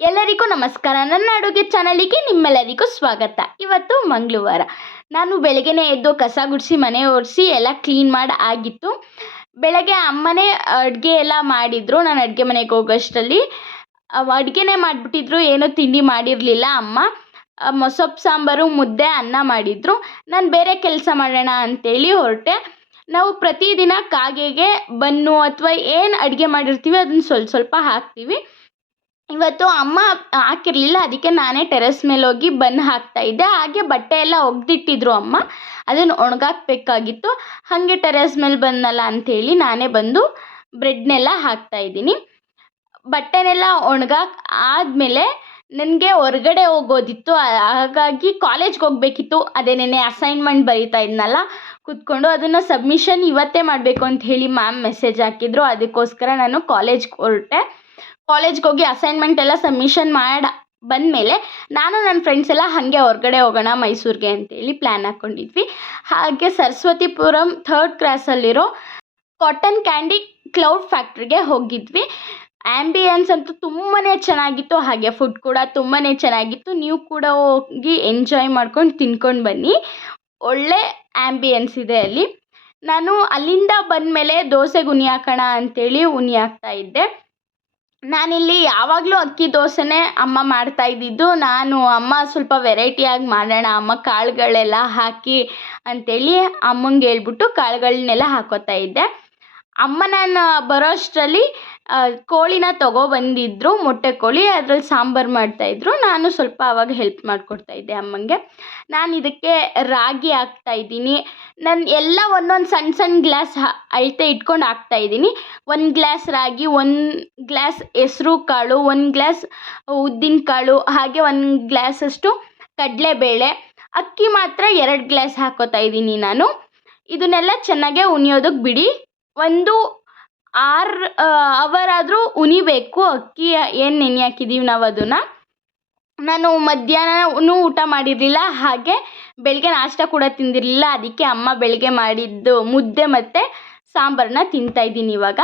ಎಲ್ಲರಿಗೂ ನಮಸ್ಕಾರ. ನನ್ನ ಅಡುಗೆ ಚಾನಲಿಗೆ ನಿಮ್ಮೆಲ್ಲರಿಗೂ ಸ್ವಾಗತ. ಇವತ್ತು ಮಂಗಳವಾರ. ನಾನು ಬೆಳಗ್ಗೆನೇ ಎದ್ದು ಕಸ ಗುಡಿಸಿ ಮನೆ ಒರೆಸಿ ಎಲ್ಲ ಕ್ಲೀನ್ ಮಾಡಿ ಆಗಿತ್ತು. ಬೆಳಗ್ಗೆ ಅಮ್ಮನೇ ಅಡುಗೆ ಎಲ್ಲ ಮಾಡಿದರು. ನಾನು ಅಡುಗೆ ಮನೆಗೆ ಹೋಗೋಷ್ಟರಲ್ಲಿ ಅಡುಗೆನೇ ಮಾಡಿಬಿಟ್ಟಿದ್ರು. ಏನೂ ತಿಂಡಿ ಮಾಡಿರಲಿಲ್ಲ ಅಮ್ಮ. ಸೊಪ್ಪು ಸಾಂಬಾರು, ಮುದ್ದೆ, ಅನ್ನ ಮಾಡಿದರು. ನಾನು ಬೇರೆ ಕೆಲಸ ಮಾಡೋಣ ಅಂತೇಳಿ ಹೊರಟೆ. ನಾವು ಪ್ರತಿದಿನ ಕಾಗೆಗೆ ಬನ್ನು ಅಥವಾ ಏನು ಅಡುಗೆ ಮಾಡಿರ್ತೀವಿ ಅದನ್ನು ಸ್ವಲ್ಪ ಹಾಕ್ತೀವಿ. ಇವತ್ತು ಅಮ್ಮ ಹಾಕಿರಲಿಲ್ಲ, ಅದಕ್ಕೆ ನಾನೇ ಟೆರೆಸ್ ಮೇಲೆ ಹೋಗಿ ಬನ್ ಹಾಕ್ತಾಯಿದ್ದೆ. ಹಾಗೆ ಬಟ್ಟೆ ಎಲ್ಲ ಒಗೆದಿಟ್ಟಿದ್ರು ಅಮ್ಮ, ಅದನ್ನು ಒಣಗಾಕಬೇಕಾಗಿತ್ತು. ಹಾಗೆ ಟೆರೆಸ್ ಮೇಲೆ ಬಂದಲ್ಲ ಅಂಥೇಳಿ ನಾನೇ ಬಂದು ಬ್ರೆಡ್ನೆಲ್ಲ ಹಾಕ್ತಾಯಿದ್ದೀನಿ. ಬಟ್ಟೆನೆಲ್ಲ ಆದಮೇಲೆ ನನಗೆ ಹೊರಗಡೆ ಹೋಗೋದಿತ್ತು. ಹಾಗಾಗಿ ಕಾಲೇಜ್ಗೆ ಹೋಗಬೇಕಿತ್ತು. ಅದೇ ನೆನ್ನೆ ಅಸೈನ್ಮೆಂಟ್ ಬರೀತಾ ಇದ್ನಲ್ಲ ಕೂತ್ಕೊಂಡು, ಅದನ್ನು ಸಬ್ಮಿಷನ್ ಇವತ್ತೇ ಮಾಡಬೇಕು ಅಂತ ಹೇಳಿ ಮ್ಯಾಮ್ ಮೆಸೇಜ್ ಹಾಕಿದ್ರು. ಅದಕ್ಕೋಸ್ಕರ ನಾನು ಕಾಲೇಜ್ಗೆ ಹೊರಟೆ. ಕಾಲೇಜ್ಗೆ ಹೋಗಿ ಅಸೈನ್ಮೆಂಟ್ ಎಲ್ಲ ಸಬ್ಮಿಷನ್ ಮಾಡಿ ಬಂದಮೇಲೆ ನಾನು ನನ್ನ ಫ್ರೆಂಡ್ಸ್ ಎಲ್ಲ ಹಾಗೆ ಹೊರಗಡೆ ಹೋಗೋಣ ಮೈಸೂರಿಗೆ ಅಂತೇಳಿ ಪ್ಲ್ಯಾನ್ ಹಾಕ್ಕೊಂಡಿದ್ವಿ. ಹಾಗೆ ಸರಸ್ವತಿಪುರಂ 3rd ಕ್ರಾಸಲ್ಲಿರೋ ಕಾಟನ್ ಕ್ಯಾಂಡಿ ಕ್ಲೌಡ್ ಫ್ಯಾಕ್ಟ್ರಿಗೆ ಹೋಗಿದ್ವಿ. ಆ್ಯಂಬಿಯನ್ಸ್ ಅಂತೂ ತುಂಬಾ ಚೆನ್ನಾಗಿತ್ತು, ಹಾಗೆ ಫುಡ್ ಕೂಡ ತುಂಬಾ ಚೆನ್ನಾಗಿತ್ತು. ನೀವು ಕೂಡ ಹೋಗಿ ಎಂಜಾಯ್ ಮಾಡ್ಕೊಂಡು ತಿನ್ಕೊಂಡು ಬನ್ನಿ. ಒಳ್ಳೆ ಆ್ಯಂಬಿಯನ್ಸ್ ಇದೆ ಅಲ್ಲಿ. ನಾನು ಅಲ್ಲಿಂದ ಬಂದಮೇಲೆ ದೋಸೆಗೆ ಉನಿ ಹಾಕೋಣ ಅಂಥೇಳಿ ಉನಿ ಹಾಕ್ತಾಯಿದ್ದೆ. ನಾನಿಲ್ಲಿ ಯಾವಾಗಲೂ ಅಕ್ಕಿ ದೋಸೆನೇ ಅಮ್ಮ ಮಾಡ್ತಾಯಿದ್ದಿದ್ದು. ಅಮ್ಮ ಸ್ವಲ್ಪ ವೆರೈಟಿಯಾಗಿ ಮಾಡೋಣ ಅಮ್ಮ, ಕಾಳುಗಳೆಲ್ಲ ಹಾಕಿ ಅಂಥೇಳಿ ಅಮ್ಮಂಗೆ ಹೇಳ್ಬಿಟ್ಟು ಕಾಳುಗಳನ್ನೆಲ್ಲ ಹಾಕೋತಾ ಇದ್ದೆ. ಅಮ್ಮ ನಾನು ಬರೋ ಅಷ್ಟರಲ್ಲಿ ಕೋಳಿನ ತೊಗೊಬಂದಿದ್ರು, ಮೊಟ್ಟೆ ಕೋಳಿ. ಅದ್ರಲ್ಲಿ ಸಾಂಬಾರು ಮಾಡ್ತಾಯಿದ್ರು. ನಾನು ಸ್ವಲ್ಪ ಆವಾಗ ಹೆಲ್ಪ್ ಮಾಡಿಕೊಡ್ತಾಯಿದ್ದೆ ಅಮ್ಮಂಗೆ. ನಾನು ಇದಕ್ಕೆ ರಾಗಿ ಹಾಕ್ತಾಯಿದ್ದೀನಿ. ನಾನು ಎಲ್ಲ ಒಂದೊಂದು ಸಣ್ಣ ಗ್ಲಾಸ್ ಅಳತೆ ಇಟ್ಕೊಂಡು ಹಾಕ್ತಾಯಿದ್ದೀನಿ. 1 ಗ್ಲಾಸ್ ರಾಗಿ, 1 ಗ್ಲಾಸ್ ಹೆಸ್ರು ಕಾಳು, 1 ಗ್ಲಾಸ್ ಉದ್ದಿನ ಕಾಳು, ಹಾಗೆ 1 ಗ್ಲಾಸಷ್ಟು ಕಡಲೆಬೇಳೆ. ಅಕ್ಕಿ ಮಾತ್ರ 2 ಗ್ಲಾಸ್ ಹಾಕೋತಾ ಇದ್ದೀನಿ ನಾನು. ಇದನ್ನೆಲ್ಲ ಚೆನ್ನಾಗೆ ಉನಿಯೋದಕ್ಕೆ ಬಿಡಿ. 1 ಅವರ್ ಆದರೂ ಉನಿಬೇಕು ಅಕ್ಕಿ ಏನು ನೆನೆ ಹಾಕಿದ್ದೀವಿ ನಾವು ಅದನ್ನು. ನಾನು ಮಧ್ಯಾಹ್ನನೂ ಊಟ ಮಾಡಿರಲಿಲ್ಲ, ಹಾಗೆ ಬೆಳಗ್ಗೆ ನಾಷ್ಟ ಕೂಡ ತಿಂದಿರಲಿಲ್ಲ. ಅದಕ್ಕೆ ಅಮ್ಮ ಬೆಳಗ್ಗೆ ಮಾಡಿದ್ದು ಮುದ್ದೆ ಮತ್ತು ಸಾಂಬಾರನ್ನ ತಿಂತಾಯಿದ್ದೀನಿ ಇವಾಗ.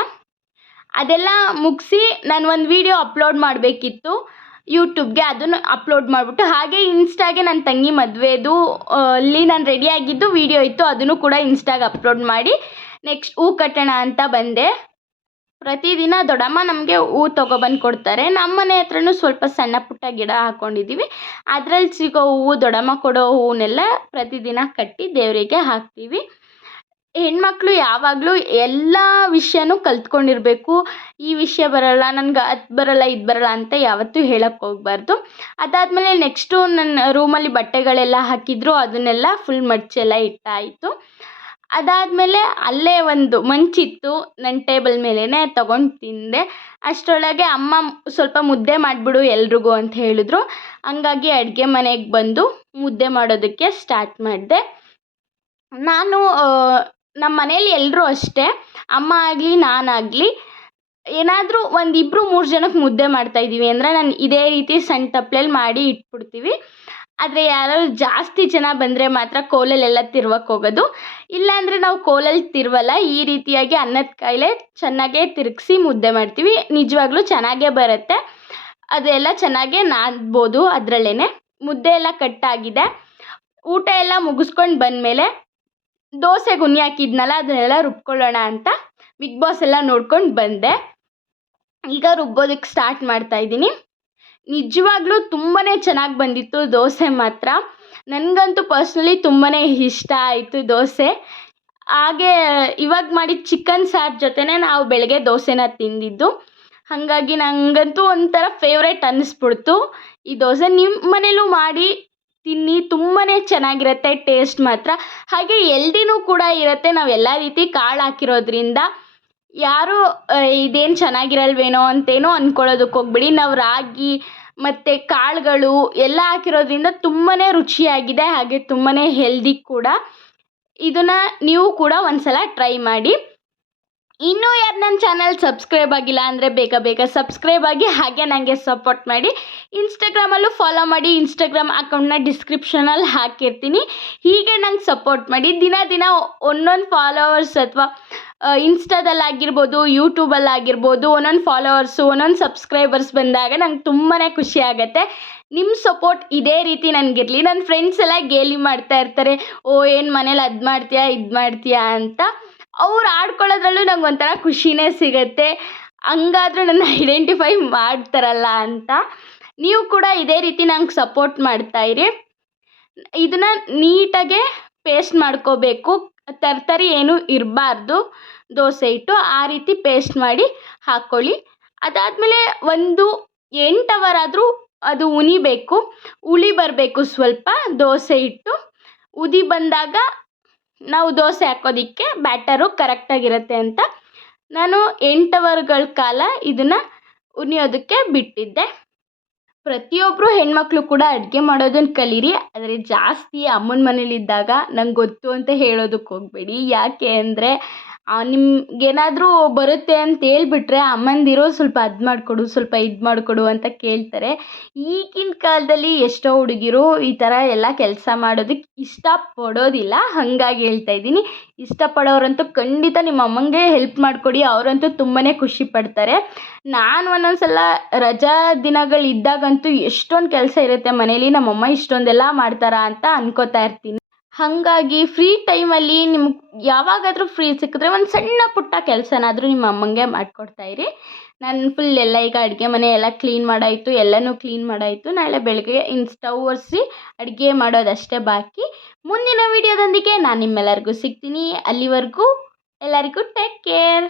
ಅದೆಲ್ಲ ಮುಗಿಸಿ ನಾನು ಒಂದು ವಿಡಿಯೋ ಅಪ್ಲೋಡ್ ಮಾಡಬೇಕಿತ್ತು ಯೂಟ್ಯೂಬ್ಗೆ. ಅದನ್ನು ಅಪ್ಲೋಡ್ ಮಾಡಿಬಿಟ್ಟು ಹಾಗೆ ಇನ್ಸ್ಟಾಗೆ ನನ್ನ ತಂಗಿ ಮದುವೆದು ಅಲ್ಲಿ ನಾನು ರೆಡಿಯಾಗಿದ್ದು ವಿಡಿಯೋ ಇತ್ತು, ಅದನ್ನು ಕೂಡ ಇನ್ಸ್ಟಾಗೆ ಅಪ್ಲೋಡ್ ಮಾಡಿ ನೆಕ್ಸ್ಟ್ ಹೂ ಕಟ್ಟೋಣ ಅಂತ ಬಂದೆ. ಪ್ರತಿದಿನ ದೊಡ್ಡಮ್ಮ ನಮಗೆ ಹೂ ತೊಗೊಬಂದು ಕೊಡ್ತಾರೆ. ನಮ್ಮ ಮನೆ ಹತ್ರನೂ ಸ್ವಲ್ಪ ಸಣ್ಣ ಪುಟ್ಟ ಗಿಡ ಹಾಕ್ಕೊಂಡಿದ್ದೀವಿ. ಅದರಲ್ಲಿ ಸಿಗೋ ಹೂವು, ದೊಡ್ಡಮ್ಮ ಕೊಡೋ ಹೂವನ್ನೆಲ್ಲ ಪ್ರತಿದಿನ ಕಟ್ಟಿ ದೇವರಿಗೆ ಹಾಕ್ತೀವಿ. ಹೆಣ್ಮಕ್ಳು ಯಾವಾಗಲೂ ಎಲ್ಲ ವಿಷಯನೂ ಕಲ್ತ್ಕೊಂಡಿರಬೇಕು. ಈ ವಿಷಯ ಬರೋಲ್ಲ, ನನಗೆ ಅದು ಬರೋಲ್ಲ, ಇದು ಬರೋಲ್ಲ ಅಂತ ಯಾವತ್ತೂ ಹೇಳಕ್ಕೆ ಹೋಗಬಾರ್ದು. ಅದಾದಮೇಲೆ ನೆಕ್ಸ್ಟು ನನ್ನ ರೂಮಲ್ಲಿ ಬಟ್ಟೆಗಳೆಲ್ಲ ಹಾಕಿದ್ರು, ಅದನ್ನೆಲ್ಲ ಫುಲ್ ಮಡ್ಚೆಲ್ಲ ಇಟ್ಟಾಯಿತು. ಅದಾದಮೇಲೆ ಅಲ್ಲೇ ಒಂದು ಮಂಚಿತ್ತು ನನ್ನ ಟೇಬಲ್ ಮೇಲೇ ತೊಗೊಂಡು ತಿಂದೆ. ಅಷ್ಟರೊಳಗೆ ಅಮ್ಮ ಸ್ವಲ್ಪ ಮುದ್ದೆ ಮಾಡಿಬಿಡು ಎಲ್ರಿಗೂ ಅಂತ ಹೇಳಿದ್ರು. ಹಂಗಾಗಿ ಅಡುಗೆ ಮನೆಗೆ ಬಂದು ಮುದ್ದೆ ಮಾಡೋದಕ್ಕೆ ಸ್ಟಾರ್ಟ್ ಮಾಡಿದೆ. ನಮ್ಮ ಮನೇಲಿ ಎಲ್ಲರೂ ಅಷ್ಟೇ, ಅಮ್ಮ ಆಗಲಿ ನಾನಾಗಲಿ ಏನಾದರೂ 1 2 3 ಜನಕ್ಕೆ ಮುದ್ದೆ ಮಾಡ್ತಾಯಿದ್ದೀವಿ ಅಂದರೆ ನಾನು ಇದೇ ರೀತಿ ಸಣ್ಣ ತಪ್ಪಲೆಯಲ್ಲಿ ಮಾಡಿ ಇಟ್ಬಿಡ್ತೀವಿ. ಆದರೆ ಯಾರಾದ್ರು ಜಾಸ್ತಿ ಜನ ಬಂದರೆ ಮಾತ್ರ ಕೋಲಲ್ಲೆಲ್ಲ ತಿರ್ವಕ್ಕೆ ಹೋಗೋದು. ಇಲ್ಲಾಂದರೆ ನಾವು ಕೋಲಲ್ಲಿ ತಿರುವಲ್ಲ, ಈ ರೀತಿಯಾಗಿ ಅನ್ನದ ಕಾಯಿಲೆ ಚೆನ್ನಾಗೇ ತಿರುಗಿಸಿ ಮುದ್ದೆ ಮಾಡ್ತೀವಿ. ನಿಜವಾಗ್ಲೂ ಚೆನ್ನಾಗೇ ಬರುತ್ತೆ. ಅದೆಲ್ಲ ಚೆನ್ನಾಗೇ ನಾದ್ಬೋದು ಅದರಲ್ಲೇ. ಮುದ್ದೆ ಎಲ್ಲ ಕಟ್ಟಾಗಿದೆ. ಊಟ ಎಲ್ಲ ಮುಗಿಸ್ಕೊಂಡು ಬಂದಮೇಲೆ ದೋಸೆಗೆ ಉನಿ ಹಾಕಿದ್ನಲ್ಲ ಅದನ್ನೆಲ್ಲ ರುಬ್ಕೊಳ್ಳೋಣ ಅಂತ ಬಿಗ್ ಬಾಸ್ ಎಲ್ಲ ನೋಡ್ಕೊಂಡು ಬಂದೆ. ಈಗ ರುಬ್ಬೋದಕ್ಕೆ ಸ್ಟಾರ್ಟ್ ಮಾಡ್ತಾಯಿದ್ದೀನಿ. ನಿಜವಾಗ್ಲೂ ತುಂಬಾ ಚೆನ್ನಾಗಿ ಬಂದಿತ್ತು ದೋಸೆ ಮಾತ್ರ. ನನಗಂತೂ ಪರ್ಸ್ನಲಿ ತುಂಬಾ ಇಷ್ಟ ಆಯಿತು ದೋಸೆ. ಹಾಗೆ ಇವಾಗ ಮಾಡಿದ ಚಿಕನ್ ಸಾರು ಜೊತೆನೇ ನಾವು ಬೆಳಗ್ಗೆ ದೋಸೆನ ತಿಂದಿದ್ದು. ಹಾಗಾಗಿ ನನಗಂತೂ ಒಂಥರ ಫೇವ್ರೇಟ್ ಅನ್ನಿಸ್ಬಿಡ್ತು ಈ ದೋಸೆ. ನಿಮ್ಮ ಮನೇಲೂ ಮಾಡಿ ತಿನ್ನಿ, ತುಂಬಾ ಚೆನ್ನಾಗಿರುತ್ತೆ ಟೇಸ್ಟ್ ಮಾತ್ರ. ಹಾಗೆ ಎಲ್ದಿನೂ ಕೂಡ ಇರುತ್ತೆ. ನಾವು ಎಲ್ಲ ರೀತಿ ಕಾಳು ಹಾಕಿರೋದ್ರಿಂದ ಯಾರು ಇದೇನು ಚೆನ್ನಾಗಿರಲ್ವೇನೋ ಅಂತೇನೋ ಅಂದ್ಕೊಳ್ಳೋದಕ್ಕೆ ಹೋಗ್ಬಿಡಿ. ನಾವು ರಾಗಿ ಮತ್ತು ಕಾಳುಗಳು ಎಲ್ಲ ಹಾಕಿರೋದ್ರಿಂದ ತುಂಬಾ ರುಚಿಯಾಗಿದೆ, ಹಾಗೆ ತುಂಬಾ ಹೆಲ್ದಿ ಕೂಡ. ಇದನ್ನು ನೀವು ಕೂಡ ಒಂದು ಸಲ ಟ್ರೈ ಮಾಡಿ. ಇನ್ನೂ ಯಾರು ನನ್ನ ಚಾನಲ್ ಸಬ್ಸ್ಕ್ರೈಬ್ ಆಗಿಲ್ಲ ಅಂದರೆ ಬೇಗ ಸಬ್ಸ್ಕ್ರೈಬ್ ಆಗಿ, ಹಾಗೆ ನನಗೆ ಸಪೋರ್ಟ್ ಮಾಡಿ. ಇನ್ಸ್ಟಾಗ್ರಾಮಲ್ಲೂ ಫಾಲೋ ಮಾಡಿ. ಇನ್ಸ್ಟಾಗ್ರಾಮ್ ಅಕೌಂಟ್ನ ಡಿಸ್ಕ್ರಿಪ್ಷನಲ್ಲಿ ಹಾಕಿರ್ತೀನಿ. ಹೀಗೆ ನಂಗೆ ಸಪೋರ್ಟ್ ಮಾಡಿ. ದಿನ ಒಂದೊಂದು ಫಾಲೋವರ್ಸ್ ಅಥವಾ ಇನ್ಸ್ಟಾದಲ್ಲಾಗಿರ್ಬೋದು, ಯೂಟ್ಯೂಬಲ್ಲಾಗಿರ್ಬೋದು ಒಂದೊಂದು ಫಾಲೋವರ್ಸು, ಒಂದೊಂದು ಸಬ್ಸ್ಕ್ರೈಬರ್ಸ್ ಬಂದಾಗ ನಂಗೆ ತುಂಬಾ ಖುಷಿ ಆಗುತ್ತೆ. ನಿಮ್ಮ ಸಪೋರ್ಟ್ ಇದೇ ರೀತಿ ನನಗಿರಲಿ. ನನ್ನ ಫ್ರೆಂಡ್ಸ್ ಎಲ್ಲ ಗೇಲಿ ಮಾಡ್ತಾ ಇರ್ತಾರೆ, ಓ ಏನು ಮನೇಲಿ ಅದು ಮಾಡ್ತೀಯಾ ಇದು ಮಾಡ್ತೀಯಾ ಅಂತ. ಅವ್ರು ಆಡ್ಕೊಳ್ಳೋದ್ರಲ್ಲೂ ನಂಗೆ ಒಂಥರ ಖುಷಿನೇ ಸಿಗುತ್ತೆ. ಹಂಗಾದ್ರೂ ನನ್ನ ಐಡೆಂಟಿಫೈ ಮಾಡ್ತಾರಲ್ಲ ಅಂತ. ನೀವು ಕೂಡ ಇದೇ ರೀತಿ ನಂಗೆ ಸಪೋರ್ಟ್ ಮಾಡ್ತಾಯಿರಿ. ಇದನ್ನು ನೀಟಾಗೆ ಪೇಸ್ಟ್ ಮಾಡ್ಕೋಬೇಕು, ತರ್ತರಿ ಏನೂ ಇರಬಾರ್ದು ದೋಸೆ ಹಿಟ್ಟು. ಆ ರೀತಿ ಪೇಸ್ಟ್ ಮಾಡಿ ಹಾಕ್ಕೊಳ್ಳಿ. ಅದಾದಮೇಲೆ ಒಂದು 8 ಅವರ್ ಆದರೂ ಅದು ಉನಿಬೇಕು, ಉಳಿ ಬರಬೇಕು ಸ್ವಲ್ಪ ದೋಸೆ ಹಿಟ್ಟು. ಉದಿ ಬಂದಾಗ ನಾವು ದೋಸೆ ಹಾಕೋದಕ್ಕೆ ಬ್ಯಾಟರು ಕರೆಕ್ಟಾಗಿರುತ್ತೆ ಅಂತ ನಾನು 8 ಅವರ್ಗಳ ಕಾಲ ಇದನ್ನು ಉನಿಯೋದಕ್ಕೆ ಬಿಟ್ಟಿದ್ದೆ. ಪ್ರತಿಯೊಬ್ಬರು ಹೆಣ್ಮಕ್ಳು ಕೂಡ ಅಡುಗೆ ಮಾಡೋದನ್ನು ಕಲೀರಿ. ಆದರೆ ಜಾಸ್ತಿ ಅಮ್ಮನ ಮನೇಲಿದ್ದಾಗ ನಂಗೆ ಗೊತ್ತು ಅಂತ ಹೇಳೋದಕ್ಕೆ ಹೋಗಬೇಡಿ. ಯಾಕೆ ಅಂದರೆ ನಿಮ್ಗೇನಾದರೂ ಬರುತ್ತೆ ಅಂತ ಹೇಳ್ಬಿಟ್ರೆ ಅಮ್ಮಂದಿರು ಸ್ವಲ್ಪ ಅದು ಮಾಡಿಕೊಡು, ಸ್ವಲ್ಪ ಇದು ಮಾಡಿಕೊಡು ಅಂತ ಕೇಳ್ತಾರೆ. ಈಗಿನ ಕಾಲದಲ್ಲಿ ಎಷ್ಟೋ ಹುಡುಗಿರು ಈ ಥರ ಎಲ್ಲ ಕೆಲಸ ಮಾಡೋದಕ್ಕೆ ಇಷ್ಟಪಡೋದಿಲ್ಲ. ಹಾಗಾಗಿ ಹೇಳ್ತಾ ಇದ್ದೀನಿ, ಇಷ್ಟಪಡೋರಂತೂ ಖಂಡಿತ ನಿಮ್ಮ ಅಮ್ಮಂಗೆ ಹೆಲ್ಪ್ ಮಾಡಿಕೊಡಿ. ಅವರಂತೂ ತುಂಬಾ ಖುಷಿ ಪಡ್ತಾರೆ. ನಾನು ಒಂದೊಂದು ಸಲ ರಜಾ ದಿನಗಳಿದ್ದಾಗಂತೂ ಎಷ್ಟೊಂದು ಕೆಲಸ ಇರುತ್ತೆ ಮನೇಲಿ, ನಮ್ಮಮ್ಮ ಇಷ್ಟೊಂದೆಲ್ಲ ಮಾಡ್ತಾರಾ ಅಂತ ಅನ್ಕೋತಾ ಇರ್ತೀನಿ. ಹಾಗಾಗಿ ಫ್ರೀ ಟೈಮಲ್ಲಿ ನಿಮ್ಗೆ ಯಾವಾಗಾದರೂ ಫ್ರೀ ಸಿಕ್ಕಿದ್ರೆ ಒಂದು ಸಣ್ಣ ಪುಟ್ಟ ಕೆಲಸನಾದರೂ ನಿಮ್ಮ ಅಮ್ಮಂಗೆ ಮಾಡಿಕೊಡ್ತಾ ಇರಿ. ನಾನು ಫುಲ್ ಎಲ್ಲ ಈಗ ಅಡುಗೆ ಮನೆ ಎಲ್ಲ ಕ್ಲೀನ್ ಮಾಡಾಯಿತು, ಎಲ್ಲನೂ ಕ್ಲೀನ್ ಮಾಡಾಯಿತು. ನಾಳೆ ಬೆಳಗ್ಗೆ ಸ್ಟವ್ ಒರೆಸಿ ಅಡುಗೆ ಮಾಡೋದಷ್ಟೇ ಬಾಕಿ. ಮುಂದಿನ ವಿಡಿಯೋದೊಂದಿಗೆ ನಾನು ನಿಮ್ಮೆಲ್ಲರಿಗೂ ಸಿಗ್ತೀನಿ. ಅಲ್ಲಿವರೆಗೂ ಎಲ್ಲರಿಗೂ ಟೇಕ್ ಕೇರ್.